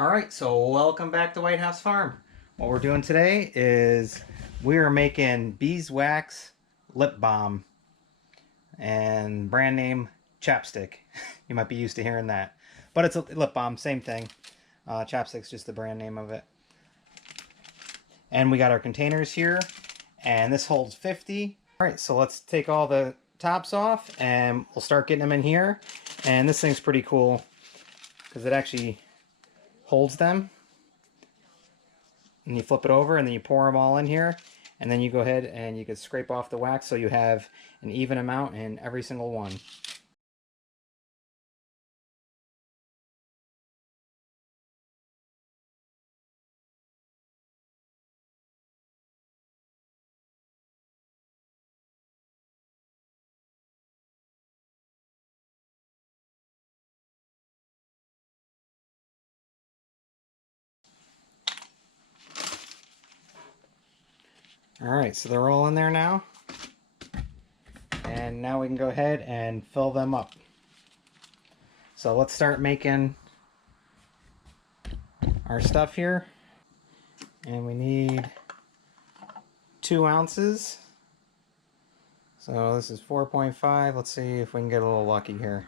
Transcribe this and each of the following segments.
Alright, so welcome back to Whitehouse Farm. What we're doing today is we are making Beeswax Lip Balm and brand name Chapstick. You might be used to hearing that. But it's a lip balm, same thing. Chapstick's just the brand name of it. And we got our containers here, and this holds 50. Alright, so let's take all the tops off and we'll start getting them in here. And this thing's pretty cool because it actually holds them. And you flip it over and then you pour them all in here, and then you go ahead and you can scrape off the wax so you have an even amount in every single one. Alright, so they're all in there now. And now we can go ahead and fill them up. So let's start making our stuff here. And we need 2 ounces. So this is 4.5. Let's see if we can get a little lucky here.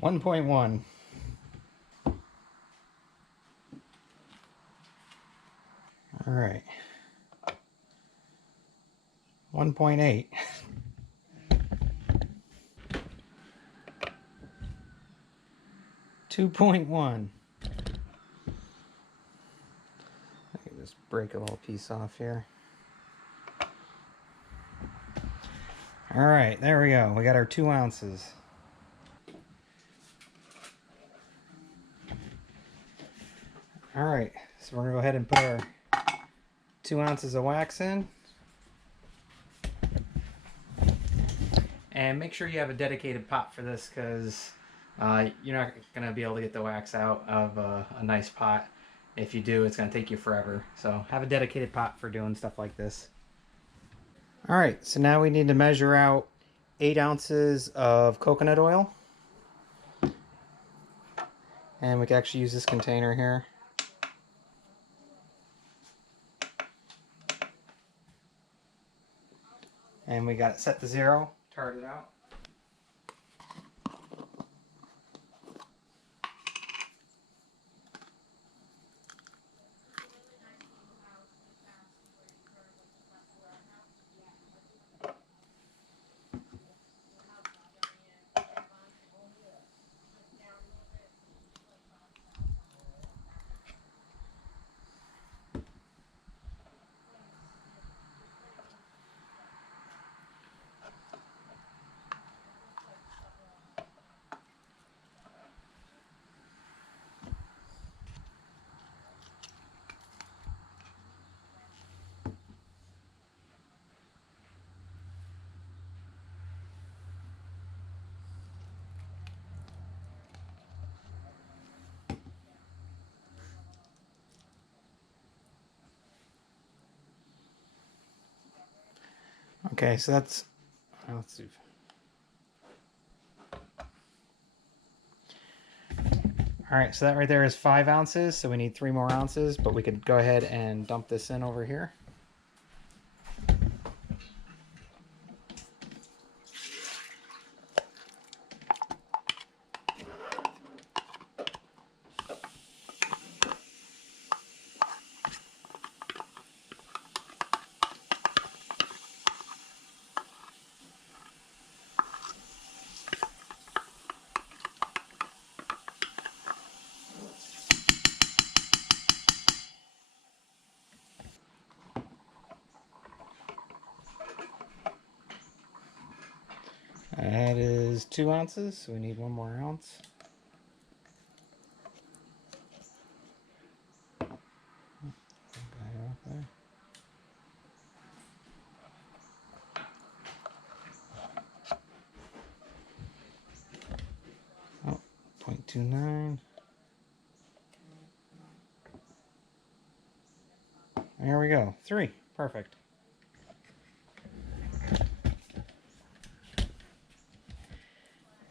One 1.1. All right. 1.8. 2.1. I can just break a little piece off here. All right, there we go. We got our 2 ounces. All right, so we're gonna go ahead and put our 2 ounces of wax in. And make sure you have a dedicated pot for this, because you're not gonna be able to get the wax out of a nice pot. If you do, it's gonna take you forever. So have a dedicated pot for doing stuff like this. All right, so now we need to measure out 8 ounces of coconut oil. And we can actually use this container here. And we got it set to 0, tart it out. Okay, so that's, let's see. All right, so that right there is 5 ounces, so we need 3 more ounces, but we could go ahead and dump this in over here. That is 2 ounces, so we need 1 more ounce. 0.29. There we go. 3. Perfect.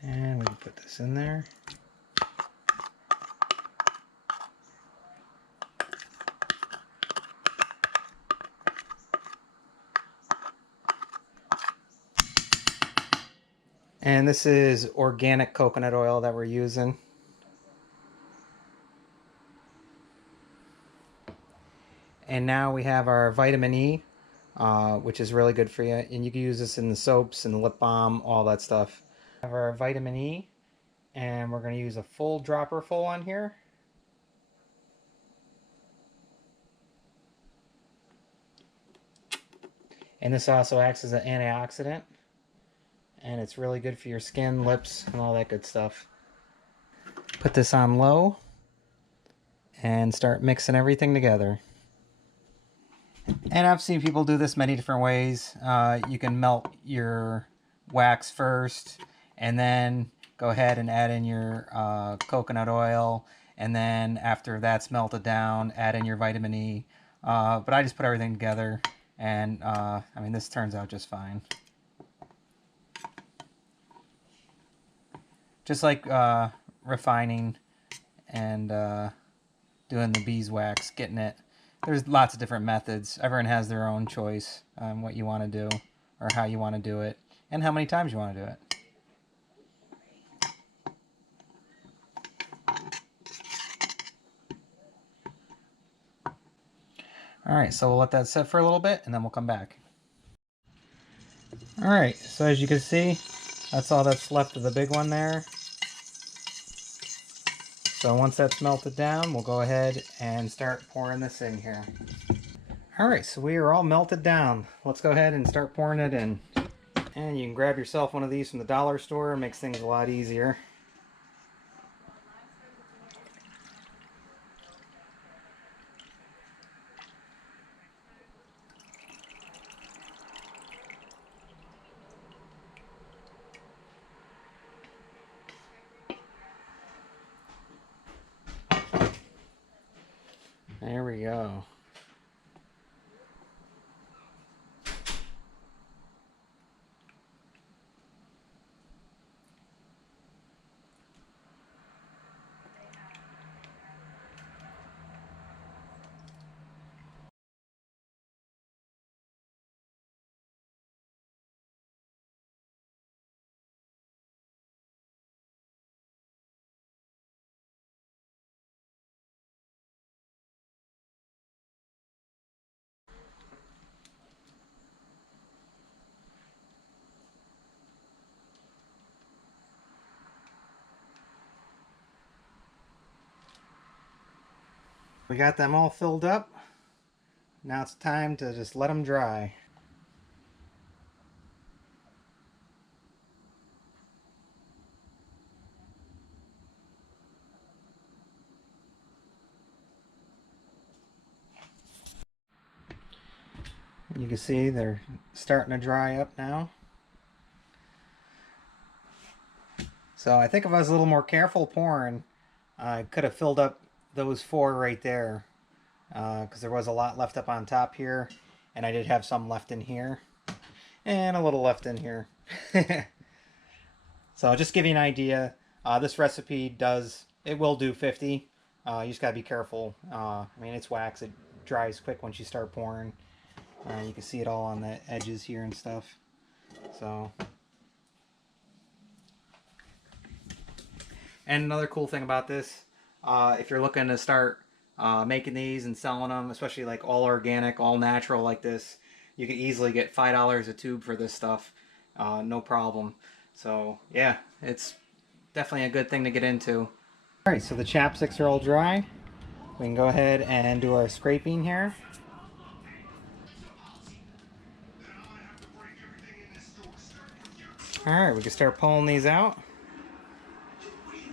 And we can put this in there. And this is organic coconut oil that we're using. And now we have our vitamin E, which is really good for you. And you can use this in the soaps and the lip balm, all that stuff. We have our vitamin E, and we're going to use a full dropper full on here. And this also acts as an antioxidant. And it's really good for your skin, lips, and all that good stuff. Put this on low and start mixing everything together. And I've seen people do this many different ways. You can melt your wax first and then go ahead and add in your coconut oil, and then after that's melted down, add in your vitamin E. But I just put everything together, and I mean, this turns out just fine. Just like refining and doing the beeswax, getting it. There's lots of different methods. Everyone has their own choice on what you want to do, or how you want to do it, and how many times you want to do it. Alright, so we'll let that sit for a little bit, and then we'll come back. Alright, so as you can see, that's all that's left of the big one there. So once that's melted down, we'll go ahead and start pouring this in here. Alright, so we are all melted down. Let's go ahead and start pouring it in. And you can grab yourself one of these from the dollar store. It makes things a lot easier. There we go. We got them all filled up. Now it's time to just let them dry. You can see they're starting to dry up now. So I think if I was a little more careful pouring, I could have filled up those 4 right there, because there was a lot left up on top here, and I did have some left in here and a little left in here. So just give you an idea, this recipe will do 50. You just gotta be careful. I mean, it's wax, it dries quick once you start pouring. You can see it all on the edges here and stuff. So, and another cool thing about this, if you're looking to start making these and selling them, especially like all organic, all natural like this, you can easily get $5 a tube for this stuff, no problem. So yeah, it's definitely a good thing to get into. Alright, so the chapsticks are all dry. We can go ahead and do our scraping here. Alright, we can start pulling these out.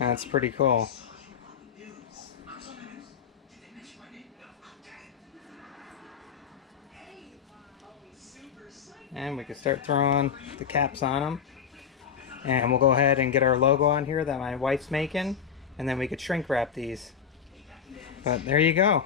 That's pretty cool. And we can start throwing the caps on them. And we'll go ahead and get our logo on here that my wife's making. and then we could shrink wrap these. But there you go.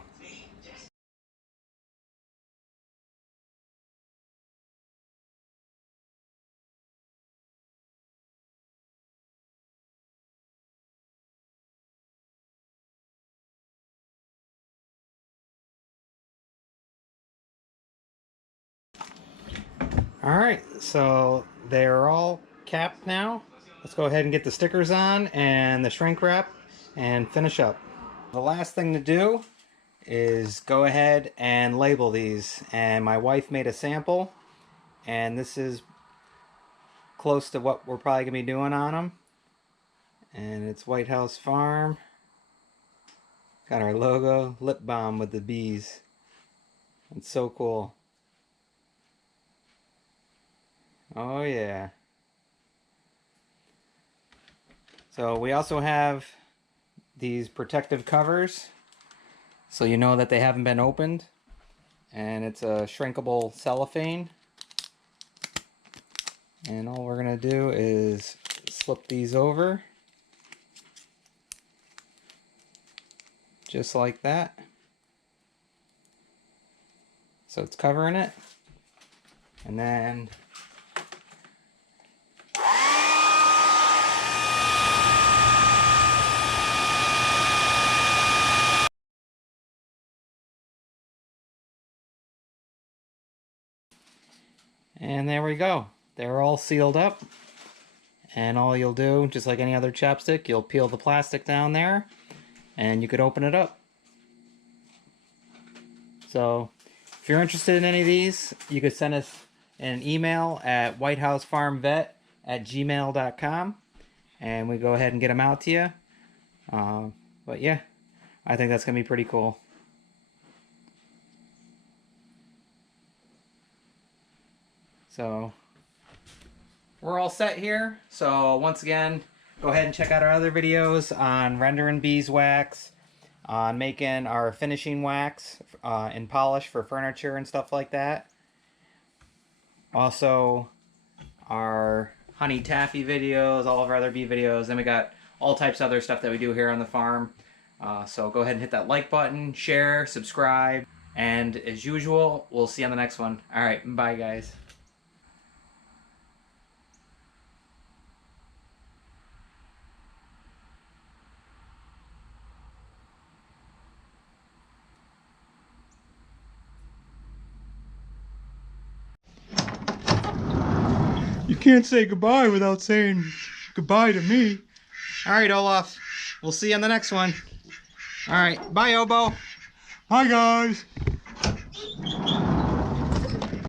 Alright, so they're all capped now. Let's go ahead and get the stickers on and the shrink wrap and finish up. The last thing to do is go ahead and label these. And my wife made a sample, and this is close to what we're probably going to be doing on them. And it's Whitehouse Farm. Got our logo, Lip Balm with the bees. It's so cool. Oh yeah. So we also have these protective covers, so you know that they haven't been opened. And it's a shrinkable cellophane. And all we're gonna do is slip these over. Just like that. So it's covering it. And then there we go. They're all sealed up. And all you'll do, just like any other chapstick, you'll peel the plastic down there and you could open it up. So if you're interested in any of these, you could send us an email at whitehousefarmvet@gmail.com and we go ahead and get them out to you. But yeah, I think that's going to be pretty cool. So we're all set here. So once again, go ahead and check out our other videos on rendering beeswax, on making our finishing wax and polish for furniture and stuff like that. Also, our honey taffy videos, all of our other bee videos. Then we got all types of other stuff that we do here on the farm. So go ahead and hit that like button, share, subscribe, and as usual, we'll see you on the next one. All right, bye guys. You can't say goodbye without saying goodbye to me. All right, Olaf. We'll see you on the next one. All right. Bye, Obo. Hi, guys.